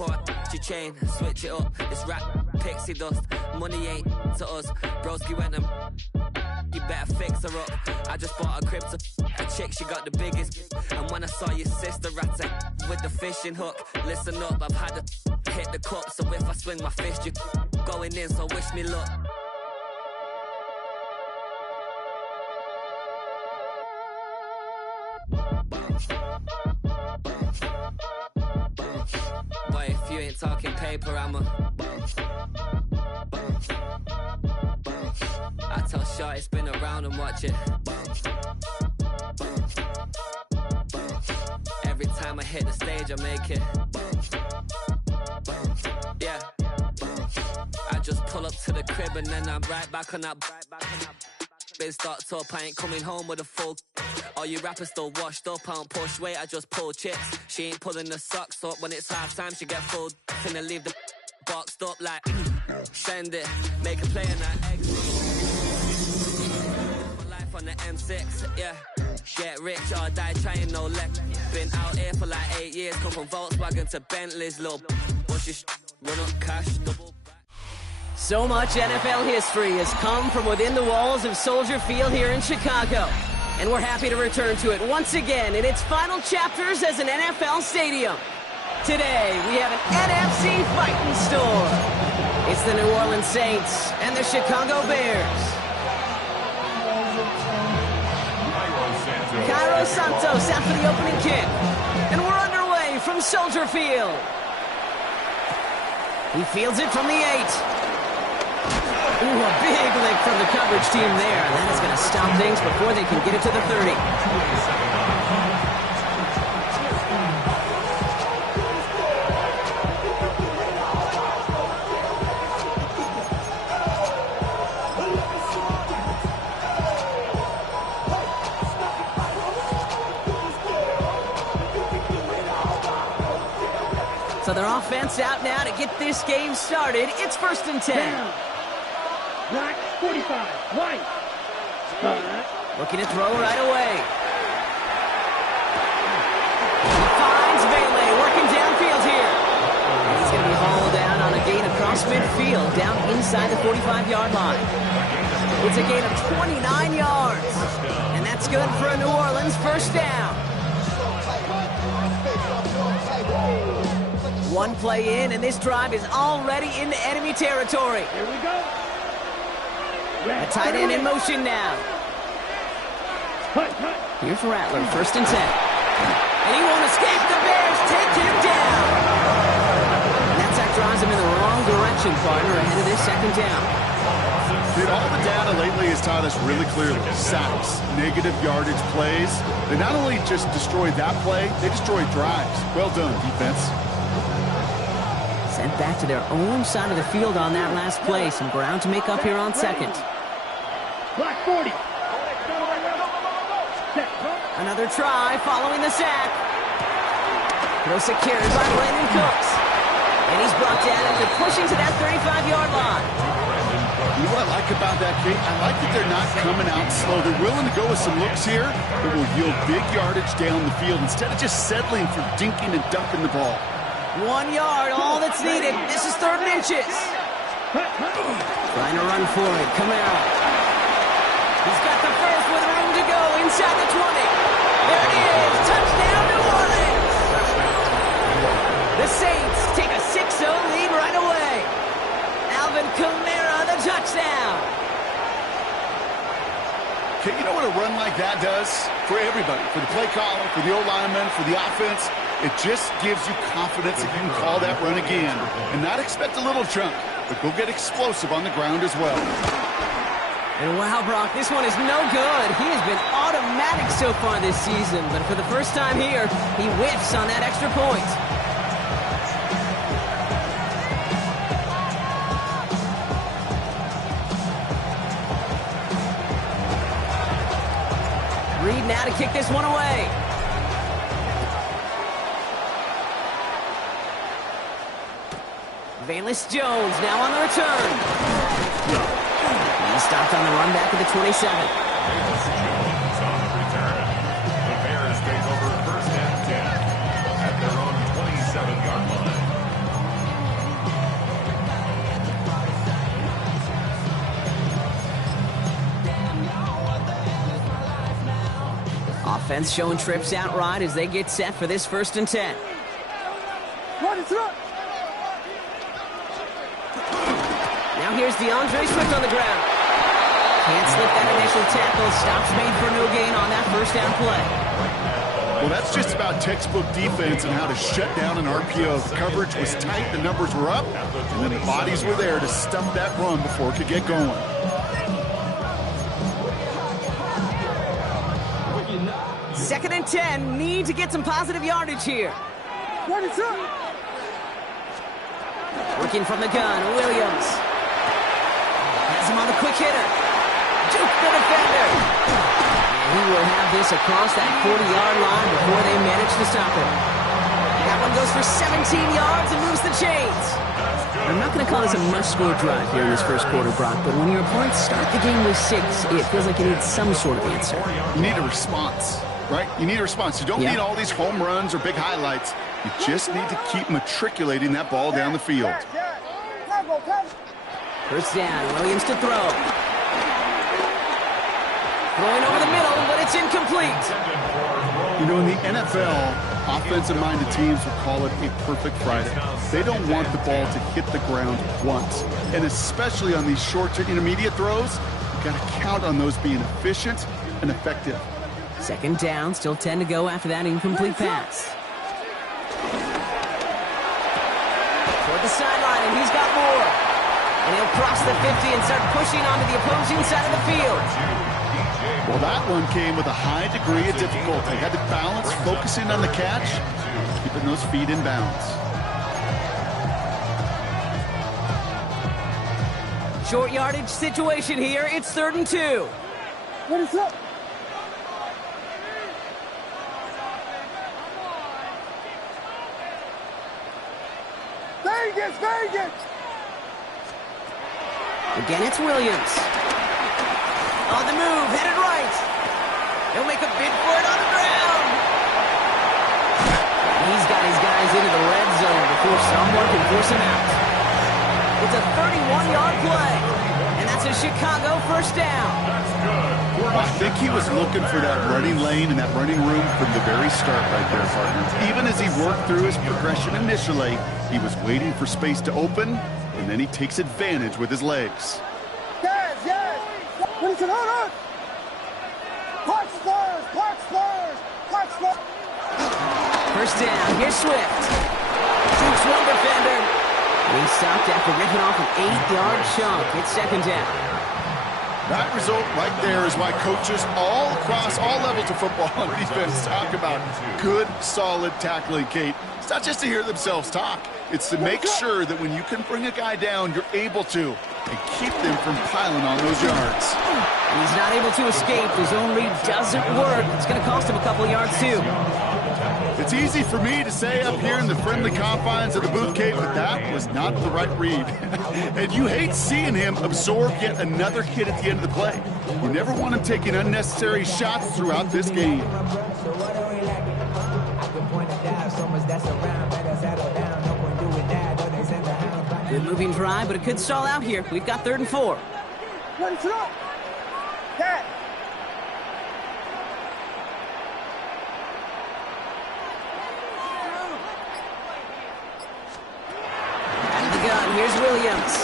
before I your chain, switch it up. This rap pixie dust, money ain't to us. Broski went and you better fix her up. I just bought a crib to a chick, she got the biggest. And when I saw your sister rat with the fishing hook, listen up, I've had to hit the cup. So if I swing my fist, you going in, so wish me luck. Boy, if you ain't talking paper, I'm a I tell Shorty spin around and watch it. Every time I hit the stage, I make it. Yeah. I just pull up to the crib and then I'm right back on that. Been starts up, I ain't coming home with a full. All you rappers still washed up, I don't push weight, I just pull chips. She ain't pulling the socks up when it's half time, she get full. Finna leave the boxed up like send it, make a play in that exit. Life on the M6, yeah. Get rich or die trying, no luck. Been out here for like 8 years, come from Volkswagen to Bentley's, little. What's your run up cash, double. So much NFL history has come from within the walls of Soldier Field here in Chicago. And we're happy to return to it once again in its final chapters as an NFL stadium. Today, we have an NFC fight in store. It's the New Orleans Saints and the Chicago Bears. Cairo Santos out for the opening kick. And we're underway from Soldier Field. He fields it from the 8. Ooh, a big lick from the coverage team there. And that is going to stop things before they can get it to the 30. So their offense out now to get this game started. It's 1st and 10. Black 45, white. Looking to throw right away. He finds Bailey working downfield here. And he's going to be hauled down on a gain across midfield, down inside the 45-yard line. It's a gain of 29 yards. And that's good for a New Orleans first down. One play in, and this drive is already into enemy territory. Here we go. A tight end in motion now. Here's Rattler, 1st and 10. And he won't escape. The Bears take him down. And that sack drives him in the wrong direction, partner, ahead of this 2nd down. Dude, all the data lately has taught us really clearly. Sacks, negative yardage plays. They not only just destroyed that play, they destroyed drives. Well done, defense. Sent back to their own side of the field on that last play. Some ground to make up here on 2nd. Black 40. Another try following the sack. Close carried by Brandon Cooks. And he's brought down after pushing to that 35-yard line. You know what I like about that, Kate? I like that they're not coming out slow. They're willing to go with some looks here that will yield big yardage down the field instead of just settling for dinking and dunking the ball. 1 yard, all that's needed. This is 3rd and inches. Trying to run for it, Camara. He's got the first with room to go inside the 20. There it is, touchdown New Orleans. The Saints take a 6-0 lead right away. Alvin Kamara, the touchdown. Okay, you know what a run like that does? For everybody, for the play caller, for the O-lineman, for the offense, it just gives you confidence that you can call that run again and not expect a little chunk, but go get explosive on the ground as well. And wow, Brock, this one is no good. He has been automatic so far this season, but for the first time here, he whiffs on that extra point. Reed now to kick this one away. Valus Jones now on the return. He stopped on the run back at the 27. Valus Jones on the return. The Bears take over 1st and 10 at their own 27-yard line. Defense showing trips out right as they get set for this 1st and 10. Now here's DeAndre Swift on the ground. Can't slip that initial tackle. Stops made for no gain on that 1st down play. Well, that's just about textbook defense and how to shut down an RPO. The coverage was tight, the numbers were up, and then the bodies were there to stuff that run before it could get going. Second and 10, need to get some positive yardage here. Working from the gun, Williams. Has him on the quick hitter. Juke the defender. And he will have this across that 40-yard line before they manage to stop him. That one goes for 17 yards and moves the chains. I'm not going to call this a must-score drive here in this 1st quarter, Brock, but when your opponents start the game with 6, it feels like you need some sort of answer. You need a response, right? You need a response. You don't need all these home runs or big highlights. You just need to keep matriculating that ball down the field. 1st down, Williams to throw. Throwing over the middle, but it's incomplete. You know, in the NFL, offensive-minded teams would call it a perfect Friday. They don't want the ball to hit the ground once. And especially on these short to intermediate throws, you've got to count on those being efficient and effective. 2nd down, still 10 to go after that incomplete pass. Toward the sideline, and he's got more. And he'll cross the 50 and start pushing onto the opposing side of the field. Well, that one came with a high degree of difficulty. Had to balance, focusing on the catch, keeping those feet in bounds. Short yardage situation here. It's 3rd and 2. What is up? Vegas! Again, it's Williams. On the move, headed right. He'll make a bid for it on the ground. He's got his guys into the red zone before someone can force him out. It's a 31-yard play, and that's a Chicago 1st down. I think he was looking for that running lane and that running room from the very start right there, partner. Even as he worked through his progression initially, he was waiting for space to open, and then he takes advantage with his legs. Yes! What is it? Hold on! Park Spurs! 1st down, here's Swift. Shoots one defender. And he's stopped after ripping off an 8-yard chunk. It's 2nd down. That result right there is why coaches all across all levels of football and defense talk about good, solid tackling, Kate. It's not just to hear themselves talk. It's to make sure that when you can bring a guy down, you're able to, and keep them from piling on those yards. He's not able to escape. His own read doesn't work. It's going to cost him a couple yards, too. It's easy for me to say up here in the friendly confines of the booth, Kate, but that was not the right read. And you hate seeing him absorb yet another hit at the end of the play. You never want him taking unnecessary shots throughout this game. Good moving drive, but it could stall out here. We've got 3rd and 4. What is it up? Cat! Gun. Here's Williams.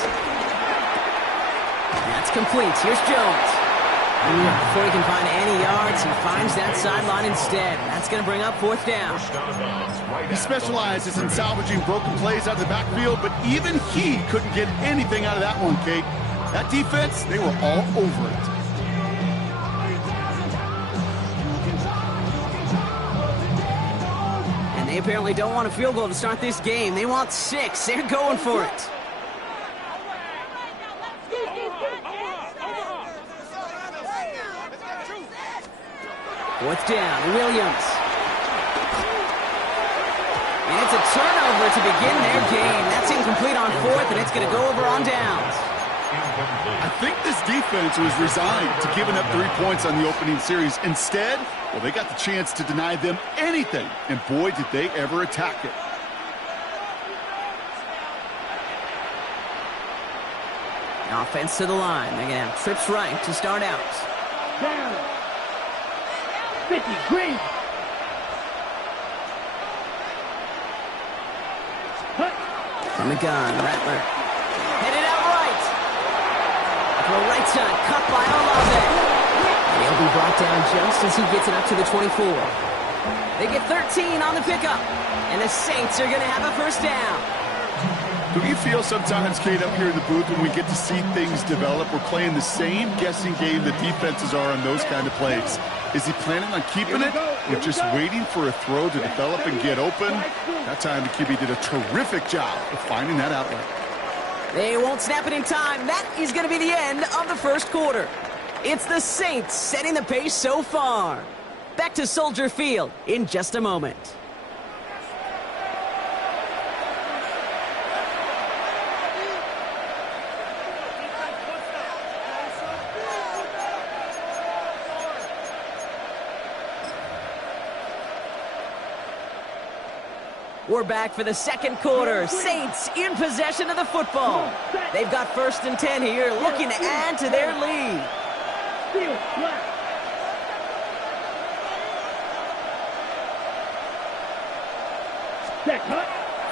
That's complete. Here's Jones. Before he can find any yards, he finds that sideline instead. That's going to bring up 4th down. He specializes in salvaging broken plays out of the backfield, but even he couldn't get anything out of that one, Kate. That defense, they were all over it. They apparently don't want a field goal to start this game. They want 6. They're going for it. Fourth down, Williams. And it's a turnover to begin their game. That's incomplete on 4th, and it's going to go over on downs. I think this defense was resigned to giving up 3 points on the opening series. Instead, well, they got the chance to deny them anything, and boy, did they ever attack it. Offense to the line. They're going to have trips right to start out. Down. 50, green. From the gun, Rattler. Headed out right. Throw right side, cut by Olave. And he'll be brought down just as he gets it up to the 24. They get 13 on the pickup. And the Saints are going to have a first down. Do you feel sometimes, Kate, up here in the booth when we get to see things develop, we're playing the same guessing game the defenses are on those kind of plays? Is he planning on keeping it or just waiting for a throw to develop and get open? That time the QB did a terrific job of finding that outlet. They won't snap it in time. That is going to be the end of the first quarter. It's the Saints setting the pace so far. Back to Soldier Field in just a moment. We're back for the second quarter. Saints in possession of the football. They've got 1st and 10 here, looking to add to their lead.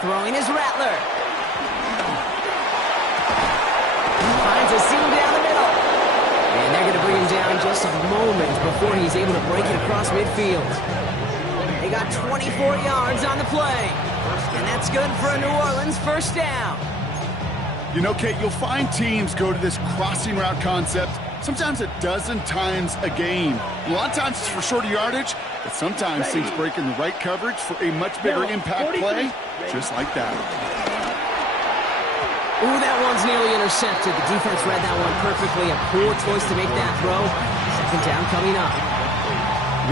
Throwing his Rattler. Finds a seam down the middle. And they're going to bring him down just a moment before he's able to break it across midfield. They got 24 yards on the play. And that's good for a New Orleans first down. You know, Kate, you'll find teams go to this crossing route concept sometimes a dozen times a game. A lot of times it's for shorter yardage, but sometimes Saints break in the right coverage for a much bigger impact play, just like that. Ooh, that one's nearly intercepted. The defense read that one perfectly. A poor choice to make that throw. Second down coming up.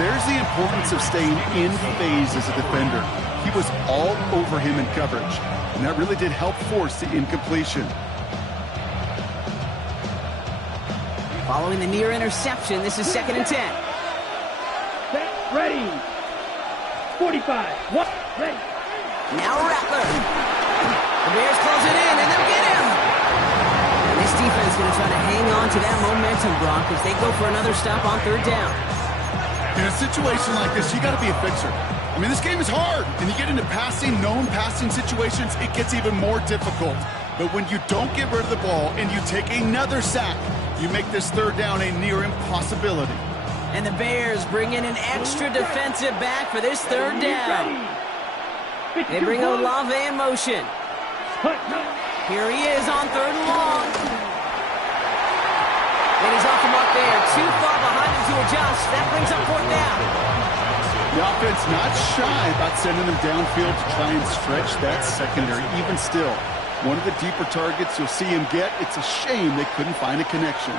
There's the importance of staying in phase as a defender. He was all over him in coverage, and that really did help force the incompletion. Following the near interception, this is 2nd and 10. Set, ready. 45. What? Ready. Now Rattler. The Bears close it in, and they'll get him. And this defense is going to try to hang on to that momentum, Brock, as they go for another stop on 3rd down. In a situation like this, you got to be a fixer. I mean, this game is hard, and you get into known passing situations, it gets even more difficult. But when you don't get rid of the ball and you take another sack, you make this 3rd down a near impossibility. And the Bears bring in an extra defensive back for this 3rd down. They bring Olave in motion. Here he is on 3rd and long. And he's off the mark there. Too far behind him to adjust. That brings up 4th down. The offense not shy about sending them downfield to try and stretch that secondary. Even still, one of the deeper targets you'll see him get. It's a shame they couldn't find a connection.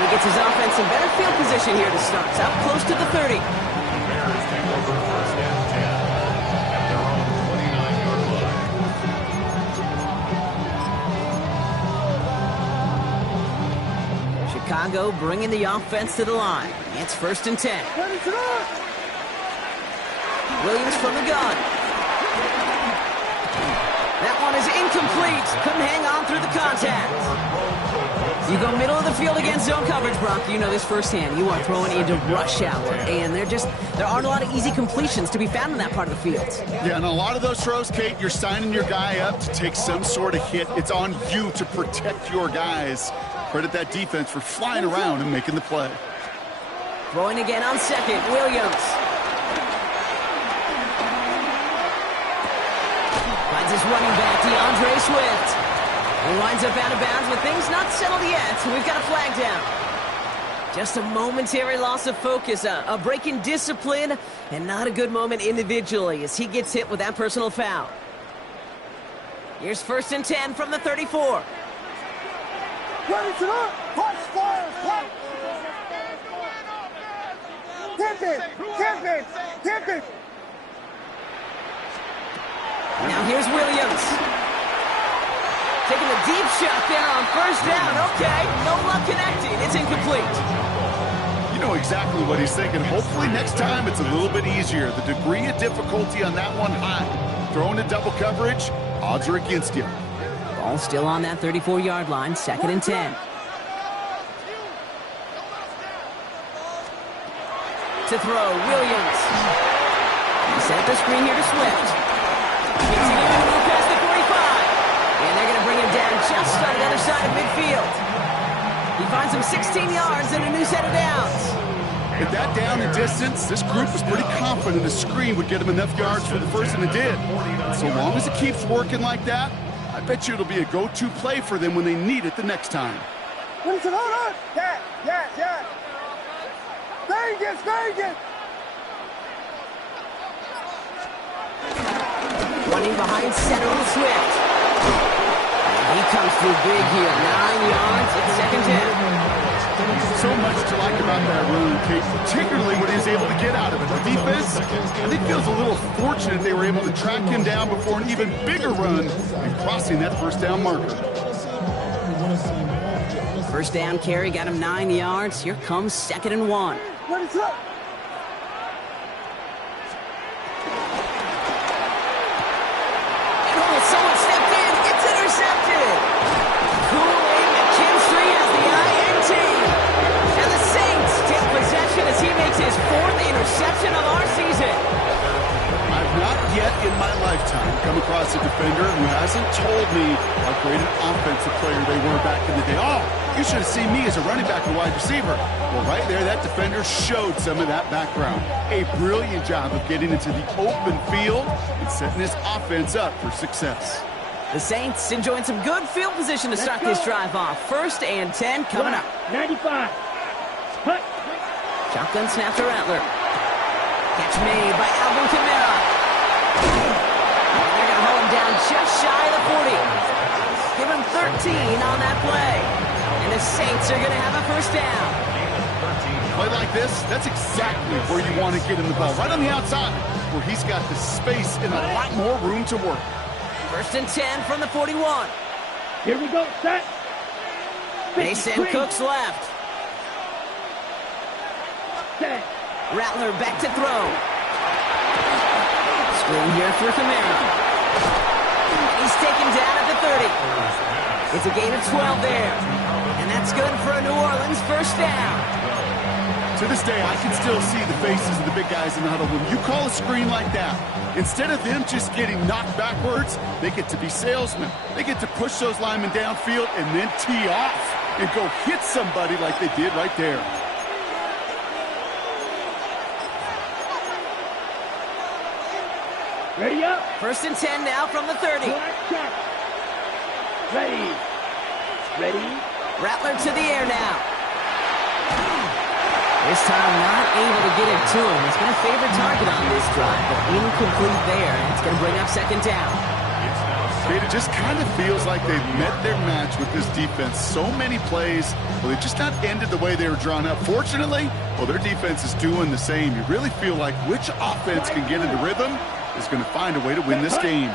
He gets his offense in better field position here to start. It's out close to the 30. Bears take over 1st and 10 at their own 29-yard line. Chicago bringing the offense to the line. It's 1st and 10. Williams from the gun. That one is incomplete. Couldn't hang on through the contact. You go middle of the field against zone coverage, Brock. You know this firsthand. You are throwing into rush hour, and there aren't a lot of easy completions to be found in that part of the field. Yeah, and a lot of those throws, Kate, you're signing your guy up to take some sort of hit. It's on you to protect your guys. Credit that defense for flying around and making the play. Throwing again on 2nd, Williams. Finds his running back, DeAndre Swift. He winds up out of bounds with things not settled yet. We've got a flag down. Just a momentary loss of focus, a break in discipline, and not a good moment individually as he gets hit with that personal foul. Here's 1st and 10 from the 34. Ready to look. Push, fires, push. Tip it, tip it, tip it. Now here's Williams. Taking a deep shot there on 1st down. Okay, no luck connecting. It's incomplete. You know exactly what he's thinking. Hopefully next time it's a little bit easier. The degree of difficulty on that one high. Throwing to double coverage, odds are against you. Ball Ball still on that 34-yard line, 2nd and 10. To throw, Williams. Set the screen here to Swift. Gets it in, move past the 45. And they're going to bring him down just on the other side of midfield. He finds him 16 yards and a new set of downs. At that down and distance, this group was pretty confident the screen would get him enough yards for the first, and it did. So long as it keeps working like that, I bet you it'll be a go-to play for them when they need it the next time. Wilson, hold on! Yeah. Vegas! Running behind center with Swift. And he comes through big here. 9 yards. It's 2nd down. So much to like about that run, Kate, particularly what he's able to get out of it. The defense, I think, feels a little fortunate they were able to track him down before an even bigger run and crossing that first down marker. First down carry got him 9 yards. Here comes 2nd and 1. What is up? Someone stepped in. It's intercepted. Kool-Aid McKinstry has the INT. And the Saints take possession as he makes his 4th interception of our season. I've not yet in my lifetime come across a defender who hasn't told me how great an offensive player they were back in the day. Oh, you should have seen me as a running back and wide receiver. Well, right there, that defender showed some of that background. A brilliant job of getting into the open field and setting his offense up for success. The Saints enjoying some good field position to start this drive off. 1st and 10 coming up. 95. Hut. Shotgun snap to Rattler. Catch made by Alvin Kamara. And they're going to hold him down just shy of the 40. Give him 13 on that play. And the Saints are going to have a first down. Play like this, that's exactly where you want to get him the ball. Right on the outside, where he's got the space and a lot more room to work. 1st and 10 from the 41. Here we go, set. They send Cooks left. Set. Rattler back to throw. Screen here for Kamara. He's taken down at the 30. It's a gain of 12 there. And that's good for a New Orleans first down. To this day, I can still see the faces of the big guys in the huddle. When you call a screen like that, instead of them just getting knocked backwards, they get to be salesmen. They get to push those linemen downfield and then tee off and go hit somebody like they did right there. Ready up. 1st and 10 now from the 30. Ready. Rattler to the air now. This time not able to get it to him. He's going to favor target on this drive, but incomplete there. And it's going to bring up 2nd down. It just kind of feels like they've met their match with this defense. So many plays, well, they just not ended the way they were drawn up. Fortunately, well, their defense is doing the same. You really feel like which offense can get into rhythm is going to find a way to win this game.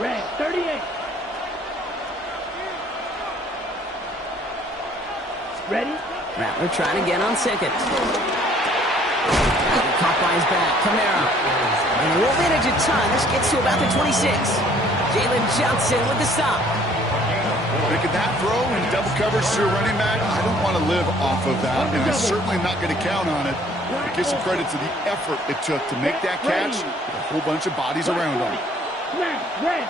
Red, 38. Ready? Rattler trying again on 2nd. Caught by his back. Kamara. And they won't manage a ton. This gets to about the 26. Jalen Johnson with the stop. Making that throw in double coverage to a running back, I don't want to live off of that, and I'm certainly not going to count on it. But give some credit to the effort it took to make that catch with a whole bunch of bodies around him. Red.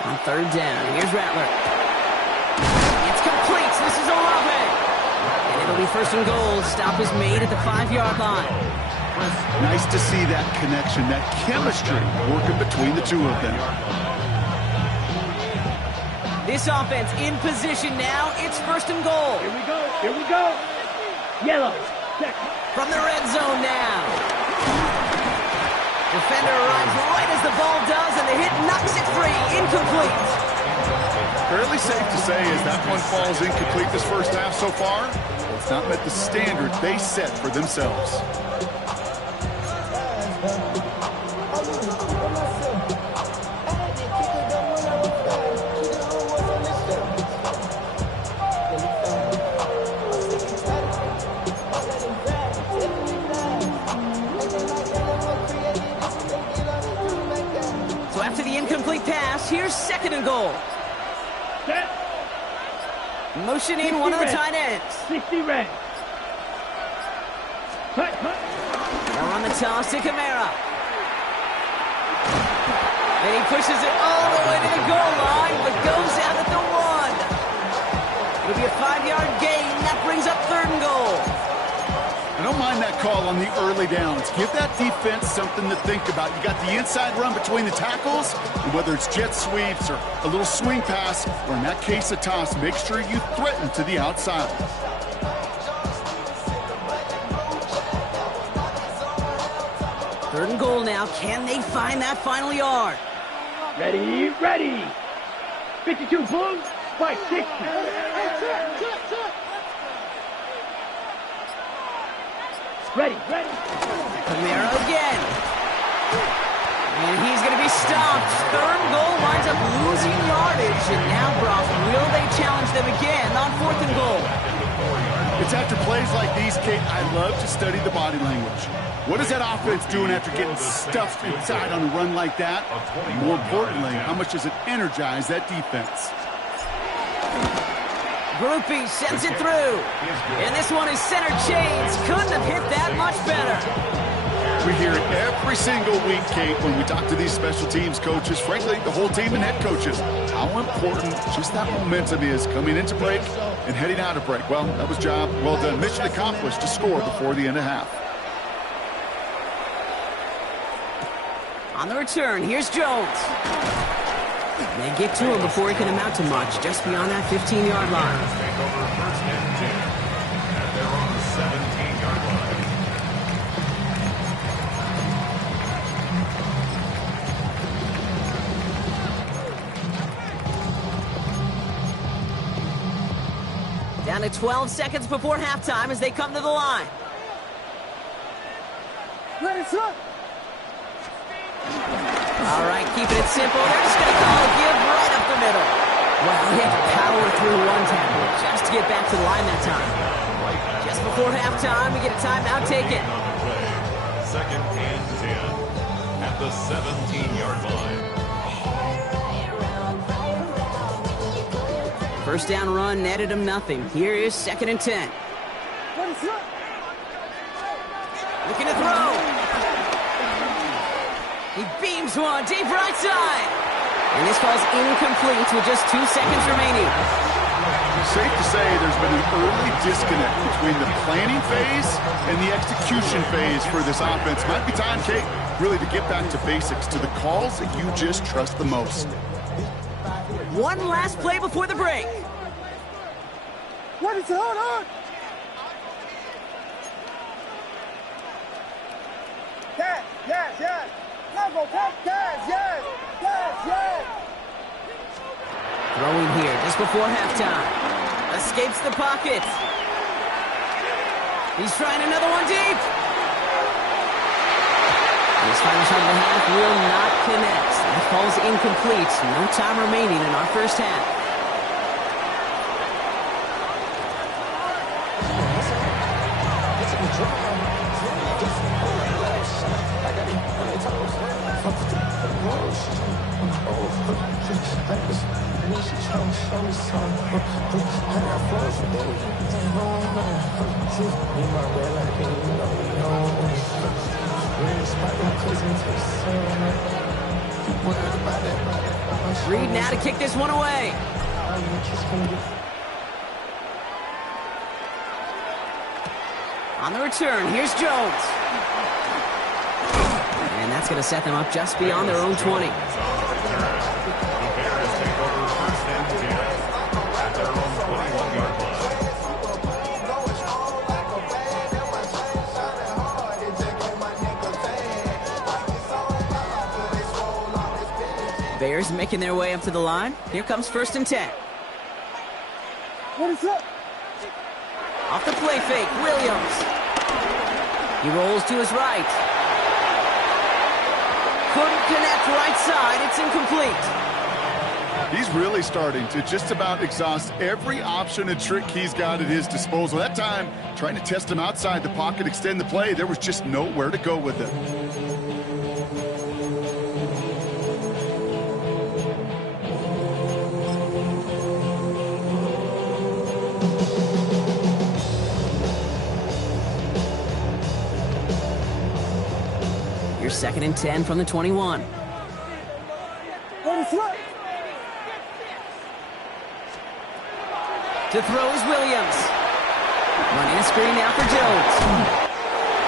On 3rd down, here's Rattler. It's complete. This is Olave. And it'll be 1st and goal. Stop is made at the 5-yard line. Nice to see that connection, that chemistry working between the two of them. This offense in position now. It's 1st and goal. Here we go. Yellow. Second. From the red zone now. Defender arrives right as the ball does, and the hit knocks it free. Incomplete. Fairly safe to say as that one falls incomplete this first half so far, it's not met the standard they set for themselves. incomplete pass. Here's second and goal. Set. Motioning one of the tight ends. 60 red. Cut. Now on the toss to Kamara. And he pushes it all the way to the goal line, but goes out at the 1. It'll be a 5-yard gain. That brings up third and goal. I don't mind that call on the early downs. Give that defense something to think about. You got the inside run between the tackles, and whether it's jet sweeps or a little swing pass, or in that case a toss, make sure you threaten to the outside. Third and goal now. Can they find that final yard? Ready. 52 Bulls by 60. Ready. Kamara again. And he's going to be stopped. Third and goal winds up losing yardage. And now, Brock, will they challenge them again on fourth and goal? It's after plays like these, Kate, I love to study the body language. What is that offense doing after getting stuffed inside on a run like that? And more importantly, how much does it energize that defense? Groupie sends it through. And this one is center change. Couldn't have hit that much better. We hear it every single week, Kate, when we talk to these special teams coaches, frankly, the whole team and head coaches, how important just that momentum is coming into break and heading out of break. Well, that was job well done. Mission accomplished to score before the end of half. On the return, here's Jones. They get to him before he can amount to much, just beyond that 15-yard line. Take over first and 10. And they're on the 17-yard line. Down to 12 seconds before halftime as they come to the line. Ready, set. All right, keeping it simple. They're just going to call a give right up the middle. Well, he had to power through one tackle just to get back to the line that time. Just before halftime, we get a timeout taken. Second and 10 at the 17-yard line. First down run netted him nothing. Here is second and 10. Ready, set. Looking to throw. He beams one deep right side. And this falls incomplete with just 2 seconds remaining. Safe to say there's been an early disconnect between the planning phase and the execution phase for this offense. Might be time, Kate, really to get back to basics, to the calls that you just trust the most. One last play before the break. Ready, set, hold on. Yes. Level, yes. Throwing here just before halftime. Escapes the pocket. He's trying another one deep. This final shot of the half will not connect. That falls incomplete. No time remaining in our first half. Reed now to kick this one away. On the return, here's Jones. And that's going to set them up just beyond their own 20. The Bears take over first and 10 at their own 21-yard line. Bears making their way up to the line. Here comes first and 10. Ready, set. Off the play fake, Williams. He rolls to his right. Couldn't connect right side. It's incomplete. He's really starting to just about exhaust every option and trick he's got at his disposal. That time, trying to test him outside the pocket, extend the play, there was just nowhere to go with it. Here's 2nd and 10 from the 21. To throw is Williams. Running a screen now for Jones.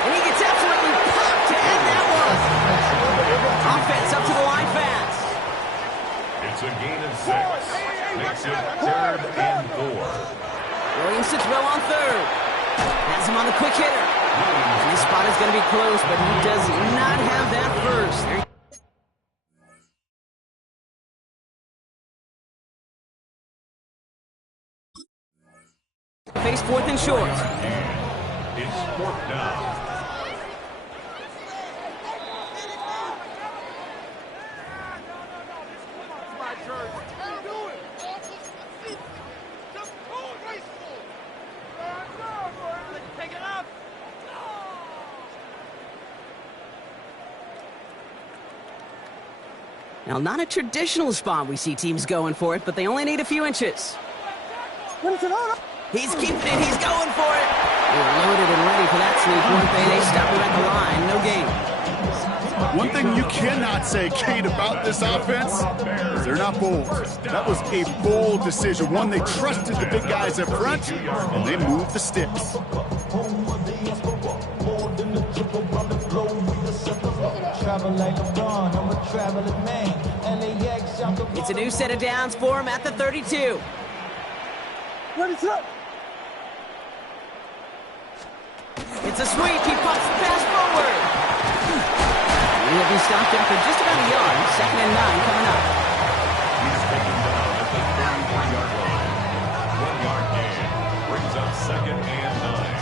And he gets absolutely popped, and that was. Offense up to the line fast. It's a gain of 6. Makes it 3rd and 4. Williams to throw on 3rd. Has him on the quick hitter. And his spot is going to be close, but he does not have that first. There face 4th and short. It's 4th down. Now, not a traditional spot we see teams going for it, but they only need a few inches. He's keeping it. He's going for it. They're loaded and ready for that sweep. One thing, they stop him at the line. No gain. One thing you cannot say, Kate, about this offense is they're not bold. That was a bold decision. One, they trusted the big guys up front, and they moved the sticks. It's a new set of downs for him at the 32. It's a sweep. He pops the pass forward. He'll be stopped after just about a yard. 2nd and 9 coming up. He's taken down at the 33-yard line. 1-yard gain brings up 2nd and 9.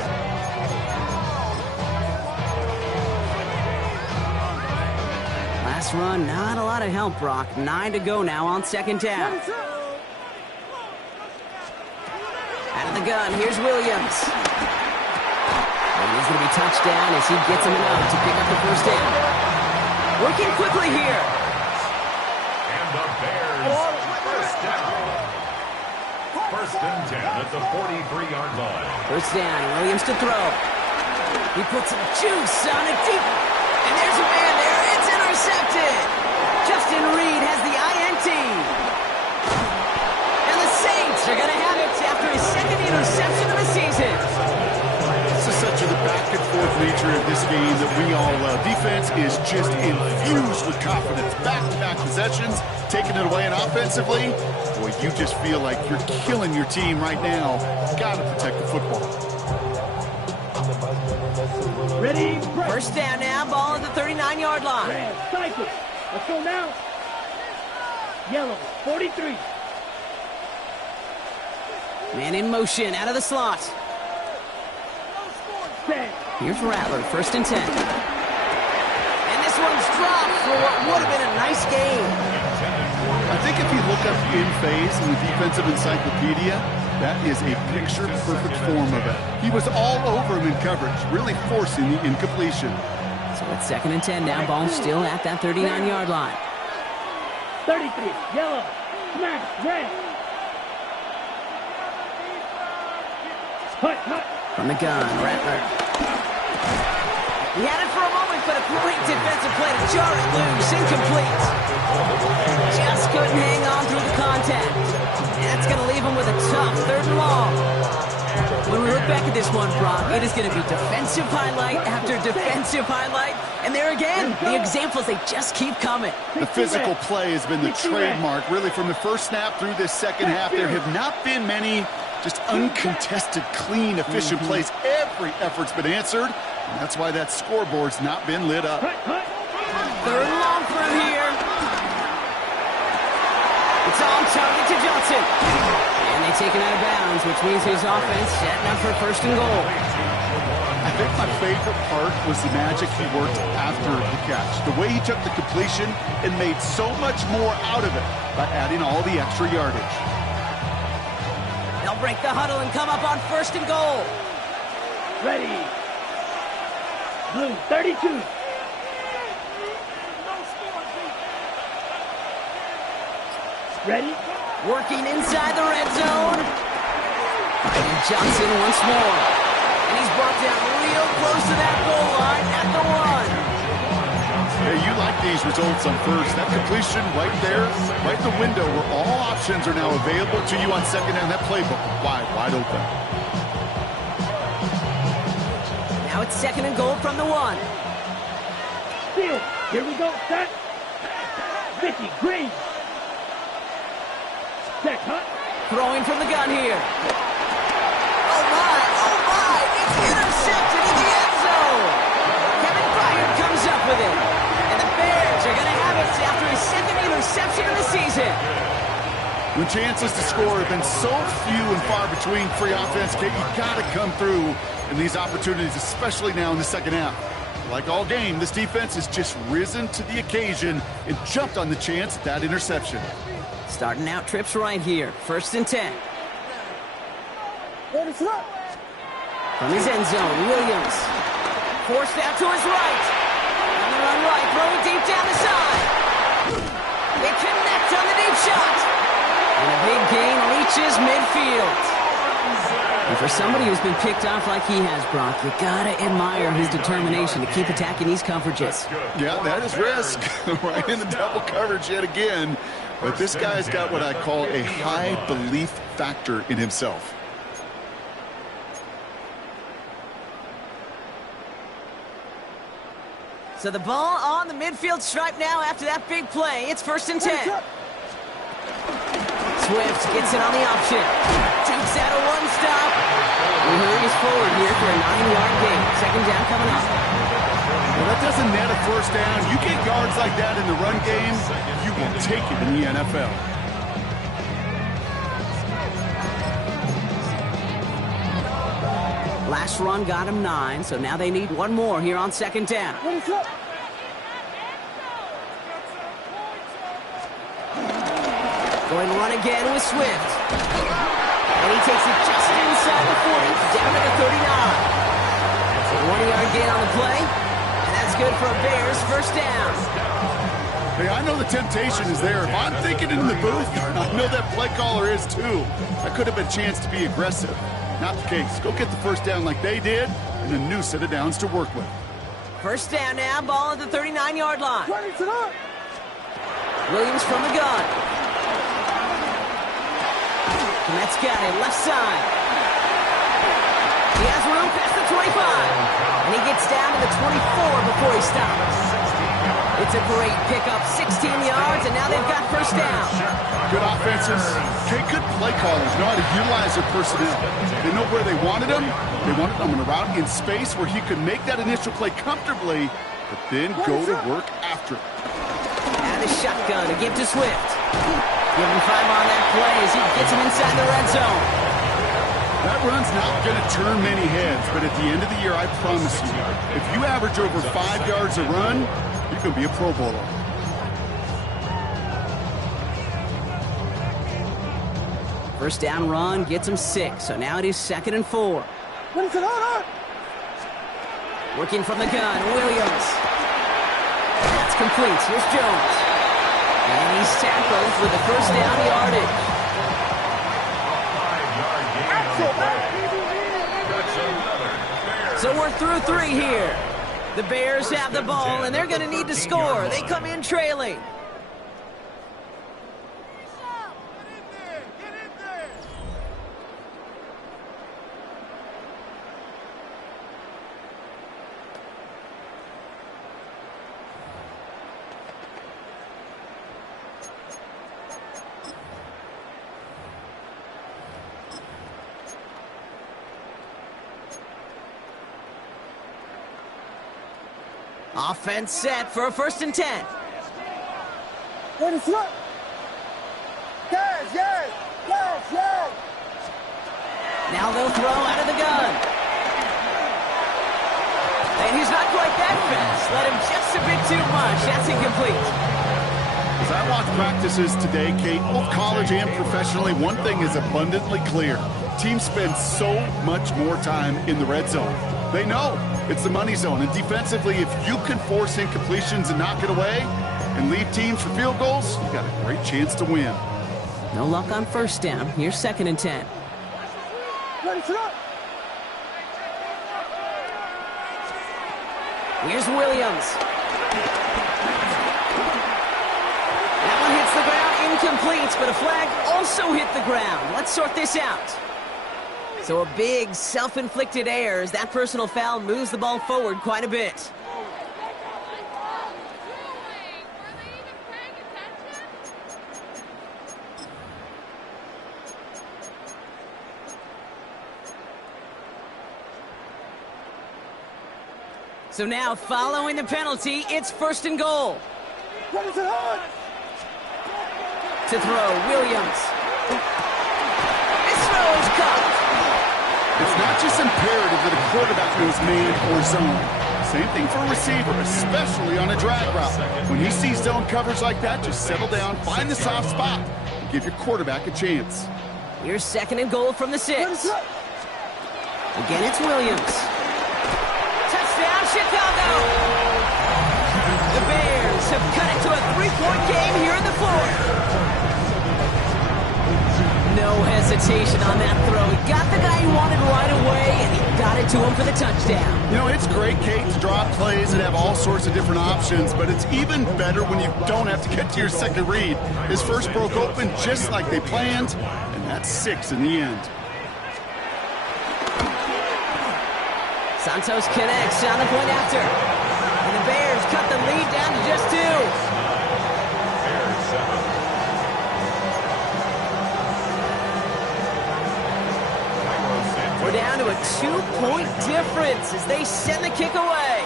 Last run, not a lot of help, Brock. 9 to go now on 2nd down. Out of the gun, here's Williams. And he's going to be touched down as he gets him enough to pick up the 1st down. Working quickly here. And the Bears, 1st down. 1st and 10 at the 43-yard line. 1st down, Williams to throw. He puts some juice on it deep. And there's a man there. It's intercepted. Justin Reed has the INT. And the Saints are going to have it after his 2nd interception of the season. This is such a back-and-forth nature of this game that we all love. Defense is just infused with confidence. Back-to-back possessions, taking it away, and offensively, boy, you just feel like you're killing your team right now. Got to protect the football. Ready? 1st down now, ball at the 39-yard line. Red, cycle. Let's go now. Yellow, 43. Man in motion, out of the slot. Set. Here's Rattler, 1st and 10. And this one's dropped for what would have been a nice game. I think if you look up in phase in the defensive encyclopedia, that is a picture-perfect form of it. He was all over him in coverage, really forcing the incompletion. So it's 2nd and 10 now, ball still at that 39-yard line. 33. Yellow. Smash. Red. Hut, hut. From the gun, Rattler. He had it for a moment, but a great defensive play to jar it loose. Incomplete. Just couldn't hang on through the contact. That's going to leave him with a tough 3rd and long. When we look back at this one, Brock, it is going to be defensive highlight after defensive highlight. And there again, the examples, they just keep coming. The physical play has been the trademark, really, from the first snap through this 2nd half. There have not been many just uncontested, clean, efficient plays. Every effort's been answered, and that's why that scoreboard's not been lit up. 3rd and long for him here. It's on target to Johnson. And they take him out of bounds, which means his offense setting up for 1st and goal. I think my favorite part was the magic he worked after the catch. The way he took the completion and made so much more out of it by adding all the extra yardage. They'll break the huddle and come up on 1st and goal. Ready. Blue, 32. Ready? Working inside the red zone. And Johnson once more. And he's brought down real close to that goal line at the 1. Hey, you like these results on first. That completion right there, right in the window where all options are now available to you on second down. That playbook wide open. Now it's second and goal from the 1. Field. Here we go. Set. Mickey Green. Set. Cut. Throwing from the gun here. Oh my, it's intercepted in the end zone. Kevin Byard comes up with it. And the Bears are going to have it after his second interception of the season. When chances to score have been so few and far between for your offense, Kate, you got to come through in these opportunities, especially now in the second half. Like all game, this defense has just risen to the occasion and jumped on the chance at that interception. Starting out trips right here. First and 10. From his end zone, Williams. Forced out to his right. On the run right, throw it deep down the side. They connect on the deep shot. And a big gain reaches midfield. And for somebody who's been picked off like he has, Brock, you gotta admire his determination to keep attacking these coverages. Yeah, that is risk. Right in the double coverage yet again. But this guy's got what I call a high belief factor in himself. So the ball on the midfield stripe now after that big play. It's first and 10. Swift gets it on the option. Takes out a one-stop. He hurries forward here for a 9-yard gain. Second down coming up. Well, that doesn't net a first down. You get yards like that in the run game, you will take it in the NFL. Last run got him 9, so now they need one more here on second down. Going to run again with Swift. And he takes it just inside the 40, down to the 39. 1-yard gain on the play, and that's good for a Bears first down. Hey, I know the temptation is there. If I'm thinking in the booth, I know that play caller is too. That could have been a chance to be aggressive. Not the case. Go get the first down like they did, and a new set of downs to work with. First down now, ball at the 39-yard line. Williams from the gun. Met's got it, left side. He has room past the 25. And he gets down to the 24 before he stops. It's a great pickup, 16 yards, and now they've got first down. Good offenses. Okay, good play callers know how to utilize their personnel. They know where they wanted them. They wanted them in a route in space where he could make that initial play comfortably, but then go to work after it. And the shotgun to give to Swift. Give him 5 on that play as he gets him inside the red zone. That run's not going to turn many heads, but at the end of the year, I promise you, if you average over 5 yards a run, you can be a Pro Bowler. First down run gets him 6, so now it is second and 4. Working from the gun, Williams. That's complete. Here's Jones. And he's tackled with the first down yardage. So we're through 3 here. The Bears have the ball, and they're going to need to score. They come in trailing. Offense set for a first and 10. Yes. Now they'll throw out of the gun. And he's not quite that fast. Let him just a bit too much. That's incomplete. As I watch practices today, Kate, both college and professionally, one thing is abundantly clear. Teams spend so much more time in the red zone. They know it's the money zone. And defensively, if you can force incompletions and knock it away and leave teams for field goals, you got a great chance to win. No luck on first down. Here's second and 10. Here's Williams. points, but a flag also hit the ground. Let's sort this out. So a big self-inflicted error as that personal foul moves the ball forward quite a bit. So now, following the penalty, it's 1st and goal. What is it on? To throw, Williams. This throw is caught. It's not just imperative that a quarterback knows man or zone. Same thing for a receiver, especially on a drag route. When he sees zone coverage like that, just settle down, find the soft spot, and give your quarterback a chance. Here's 2nd and goal from the 6. Again, it's Williams. Touchdown, Chicago! The Bears have cut it to a 3-point game here in the 4th. No hesitation on that throw. He got the guy he wanted right away, and he got it to him for the touchdown. You know, it's great, Kate, to drop plays and have all sorts of different options, but it's even better when you don't have to get to your second read. His first broke open just like they planned, and that's 6 in the end. Santos connects on the point after. And the Bears cut the lead down to just 2. We're down to a 2-point difference as they send the kick away.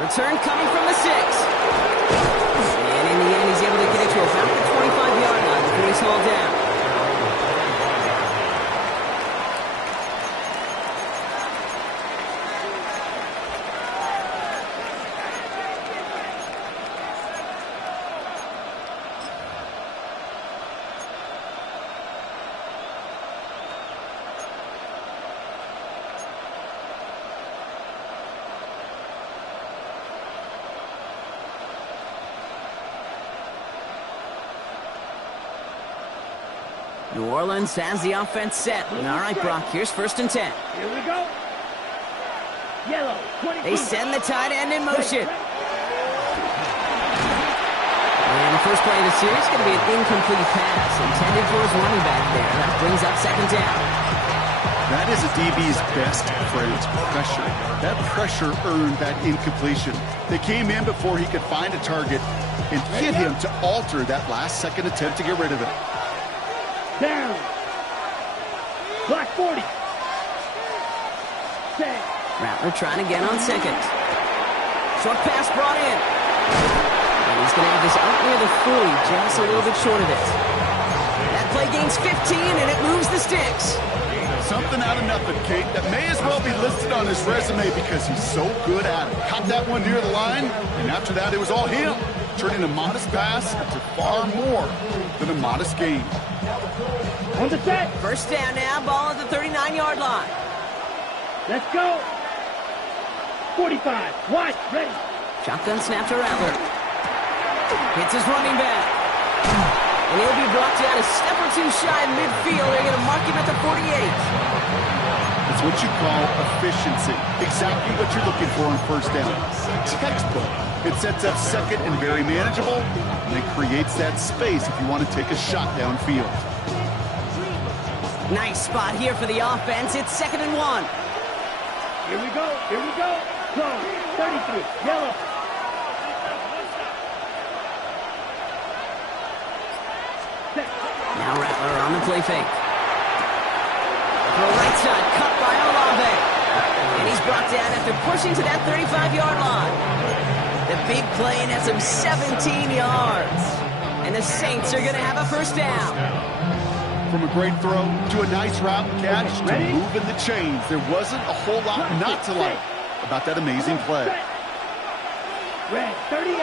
Return coming from the 6. And in the end, he's able to get it to about the 25-yard line before he's hauled down. New Orleans has the offense set. All right, Brock, here's 1st and 10. Here we go. Yellow, 22. They send the tight end in motion. And the first play of the series is going to be an incomplete pass intended for his running back there. That brings up 2nd down. That is a DB's best friend, pressure. That pressure earned that incompletion. They came in before he could find a target and hit him to alter that last-second attempt to get rid of it. Down. Black 40. Set. Rattler trying again on 2nd. Short pass brought in. And he's going to have this out near the 40, just a little bit short of it. That play gains 15, and it moves the sticks. Something out of nothing, Kate. That may as well be listed on his resume because he's so good at it. Caught that one near the line, and after that, it was all him. Turning a modest pass into far more than a modest gain. On the set. 1st down now, ball at the 39-yard line. Let's go. 45. Watch. Ready. Shotgun snap to Rattler. Hits his running back. And he'll be brought down a step or 2 shy of midfield. They're going to mark him at the 48. It's what you call efficiency. Exactly what you're looking for on 1st down. Textbook. It sets up 2nd and very manageable, and it creates that space if you want to take a shot downfield. Nice spot here for the offense. It's 2nd and 1. Here we go. Here we go. Close. 33. Yellow. Set. Now Rattler on the play fake. Throw right side, cut by Olave. And he's brought down after pushing to that 35-yard line. The big play has him 17 yards. And the Saints are going to have a 1st down. From a great throw to a nice route catch to moving the chains, there wasn't a whole lot not to like about that amazing play. Red 38.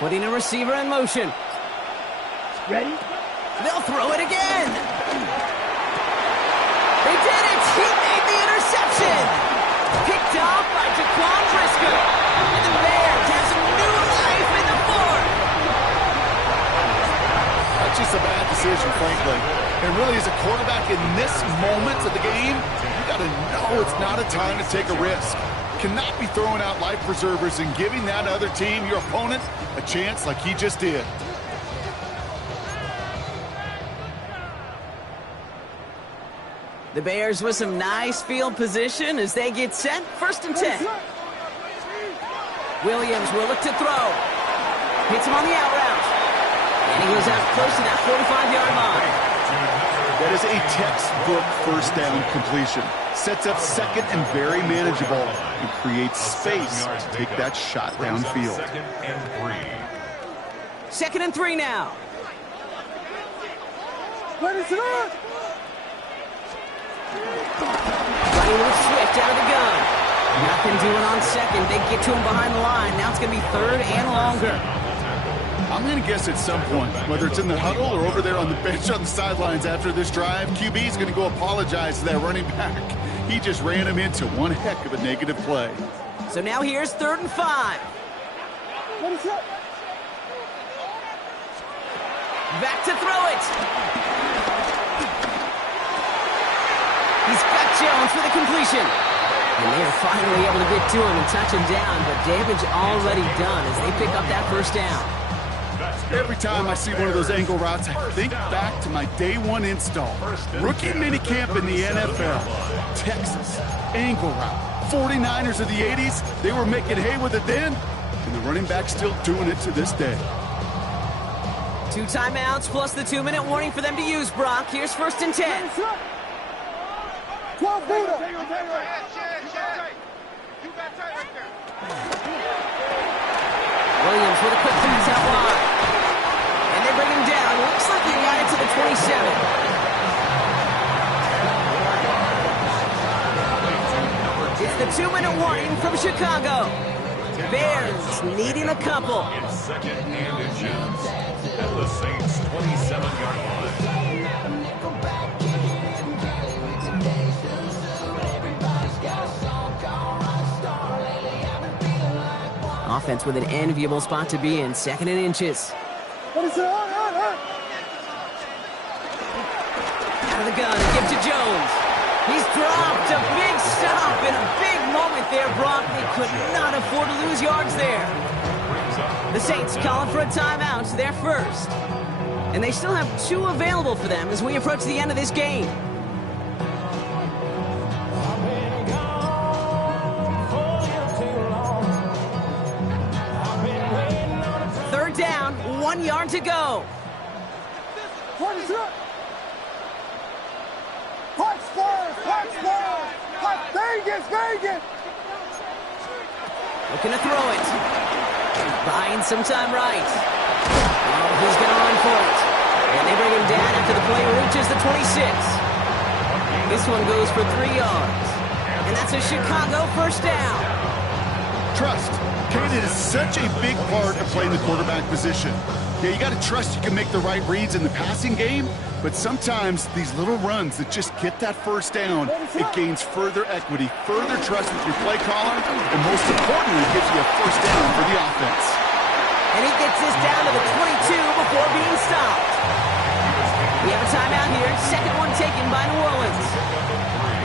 Putting a receiver in motion. Ready. They'll throw it again. They did it. He made the interception. Picked off by Jaquan Briscoe. And the Bears have some new life in the 4th. That's just a bad decision, frankly. And really, as a quarterback in this moment of the game, you got to know it's not a time to take a risk. Cannot be throwing out life preservers and giving that other team, your opponent, a chance like he just did. The Bears with some nice field position as they get set. 1st and 10. Williams will look to throw. Hits him on the out route. And he goes out close to that 45-yard line. That is a textbook first down completion. Sets up second and very manageable and creates space to take that shot downfield. 2nd and 3 now. Ready to run. Running with Swift out of the gun. Nothing doing on second. They get to him behind the line. Now it's going to be 3rd and longer. I'm going to guess at some point, whether it's in the huddle or over there on the bench on the sidelines after this drive, QB is going to go apologize to that running back. He just ran him into one heck of a negative play. So now here's 3rd and 5. Back to throw it. He's got Jones for the completion. And they're finally able to get to him and touch him down, but damage already done as they pick up that 1st down. Every time I see one of those angle routes, I think back to my day one install. Rookie minicamp in the NFL. Texas, angle route. 49ers of the 80s, they were making hay with it then, and the running back's still doing it to this day. 2 timeouts plus the 2-minute warning for them to use, Brock. Here's 1st and 10. 12 Buddha. Williams with a quick pass out wide. And they bring him down. Looks like he got it to the 27. It's the 2-minute warning from Chicago. Bears needing a couple. It's 2nd and inches at the Saints' 27-yard line. Offense with an enviable spot to be in. 2nd and inches. What is it? Out of the gun. Give to Jones. He's dropped a big stop in a big moment there, Brock. They could not afford to lose yards there. The Saints calling for a timeout. They're first. And they still have 2 available for them as we approach the end of this game. Down, 1 yard to go. What is it? Vegas. Looking to throw it. Buying some time right. Oh, he's going to run for it. And they bring him down after the play reaches the 26. This one goes for 3 yards. And that's a Chicago 1st down. Trust. It is such a big part of playing the quarterback position. Yeah, you got to trust you can make the right reads in the passing game, but sometimes these little runs that just get that 1st down, it gains further equity, further trust with your play caller, and most importantly, gives you a 1st down for the offense. And he gets this down to the 22 before being stopped. We have a timeout here, 2nd one taken by New Orleans.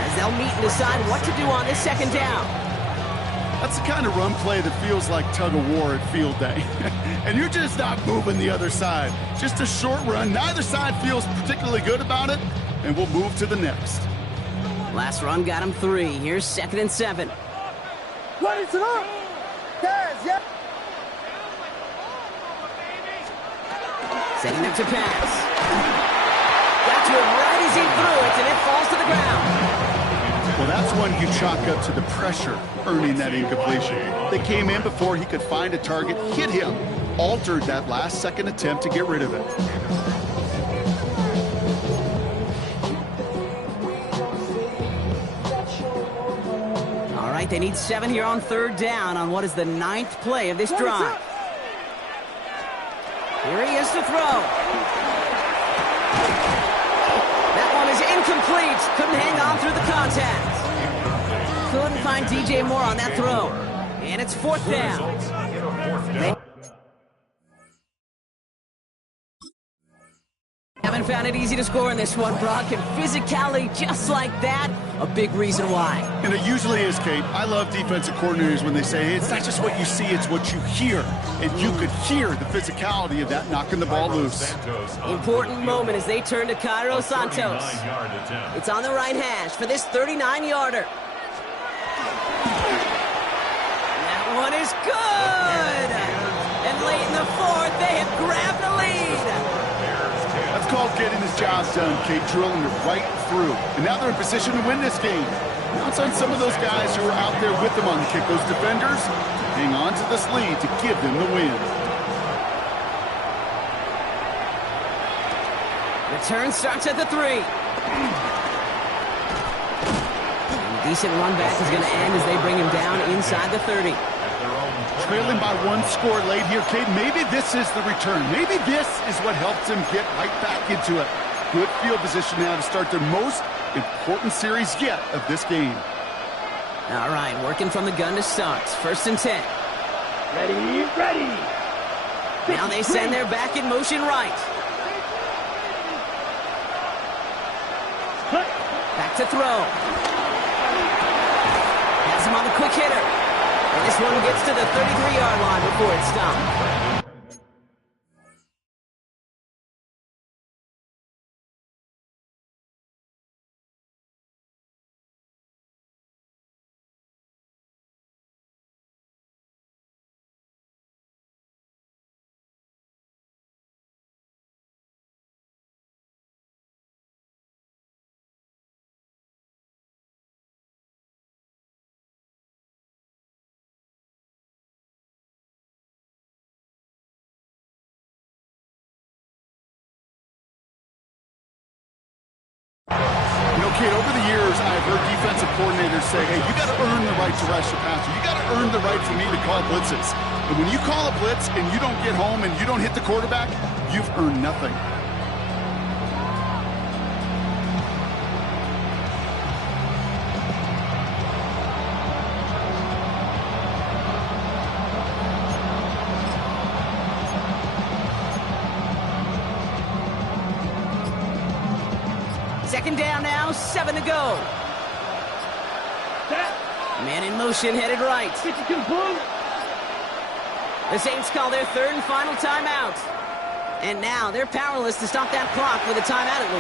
As they'll meet and decide what to do on this 2nd down. That's the kind of run play that feels like tug-of-war at field day. And you're just not moving the other side. Just a short run. Neither side feels particularly good about it, and we'll move to the next. Last run got him 3. Here's 2nd and 7. Ready to run. Guys, yeah. Setting up to pass. Got to him right as he threw it, and it falls to the ground. Well, that's one you chalk up to the pressure earning that incompletion. They came in before he could find a target, hit him, altered that last-second attempt to get rid of it. All right, they need 7 here on 3rd down on what is the 9th play of this drive. Here he is to throw. That one is incomplete. Couldn't hang on through the contact. Couldn't find DJ Moore on that throw. And it's 4th down. They have haven't found it easy to score in this one, Brock, and physicality just like that, a big reason why. And it usually is, Kate. I love defensive coordinators when they say, hey, it's not just what you see, it's what you hear. And you could hear the physicality of that knocking the ball loose. Important moment as they turn to Cairo Santos. It's on the right hash for this 39-yarder. That one is good! And late in the fourth, they have grabbed the lead. That's called getting his job done, Kate, drilling it right through. And now they're in position to win this game. Now it's on some of those guys who are out there with them on the kick, those defenders, to hang on to this lead to give them the win. Return starts at the 3. Decent run back is going to end as they bring him down inside the 30. Trailing by 1 score late here, Kate. Maybe this is the return. Maybe this is what helps them get right back into it. Good field position now to start their most important series yet of this game. All right, working from the gun to start. 1st and 10. Ready, ready. Now they send their back in motion right. Back to throw. Has him on the quick hitter. And this one gets to the 33-yard line before it's stopped. Kate, over the years, I've heard defensive coordinators say, hey, you got to earn the right to rush the passer. You got to earn the right for me to call blitzes. And when you call a blitz and you don't get home and you don't hit the quarterback, you've earned nothing. Second down now, 7 to go. Man in motion, headed right. 52 blue. The Saints call their 3rd and final timeout. And now they're powerless to stop that clock with a timeout at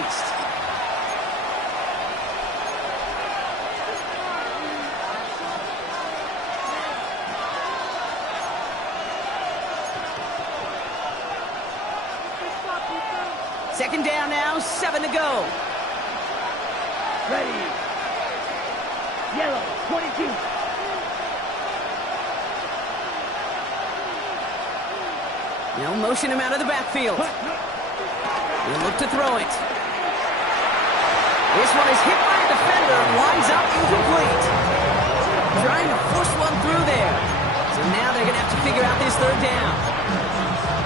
least. Second down now, 7 to go. Ready. Yellow, 22. They'll motion him out of the backfield. They'll look to throw it. This one is hit by a defender and winds up incomplete. Trying to force one through there. So now they're going to have to figure out this 3rd down.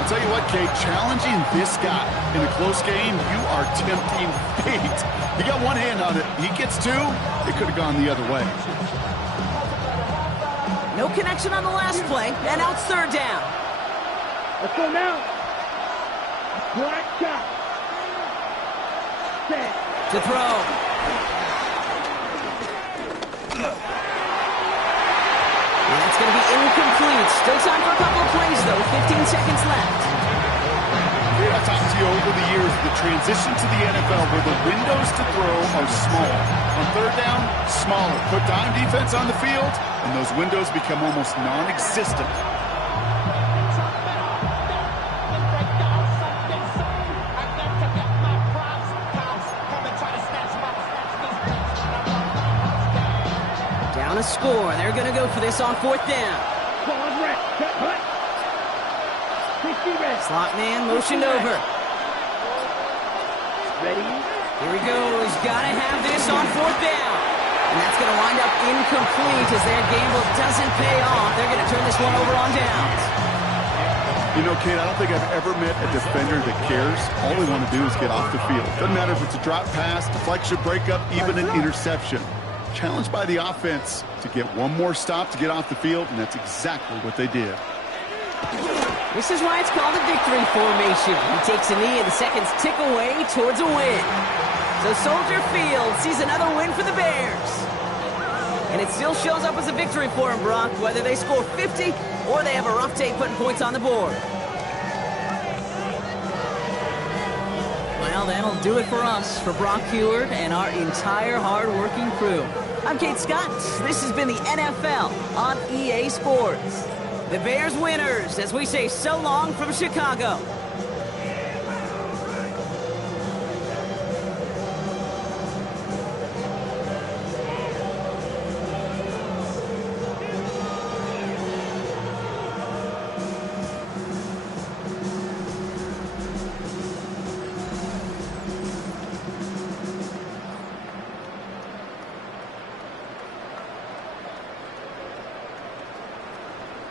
I'll tell you what, Kate, challenging this guy in a close game, you are tempting fate. He got one hand on it. He gets 2. It could have gone the other way. No connection on the last play, and now it's 3rd down. Let's go now. Black shot. Set. To throw. And that's going to be incomplete. Still time for a couple of plays, though. 15 seconds left. I've talked to you over the years, the transition to the NFL where the windows to throw are small. On 3rd down, smaller. Put dime defense on the field, and those windows become almost non-existent. Down a score. They're going to go for this on 4th down. Slot man motioned over. Ready? Here he goes. Got to have this on 4th down. And that's going to wind up incomplete as their gamble doesn't pay off. They're going to turn this one over on downs. You know, Kate, I don't think I've ever met a defender that cares. All they want to do is get off the field. Doesn't matter if it's a drop pass, deflection, breakup, even an interception. Challenged by the offense to get one more stop to get off the field, and that's exactly what they did. This is why it's called a victory formation. He takes a knee and the seconds tick away towards a win. So Soldier Field sees another win for the Bears. And it still shows up as a victory for them, Brock, whether they score 50 or they have a rough day putting points on the board. Well, that'll do it for us, for Brock Heward and our entire hard-working crew. I'm Kate Scott. This has been the NFL on EA Sports. The Bears winners as we say so long from Chicago.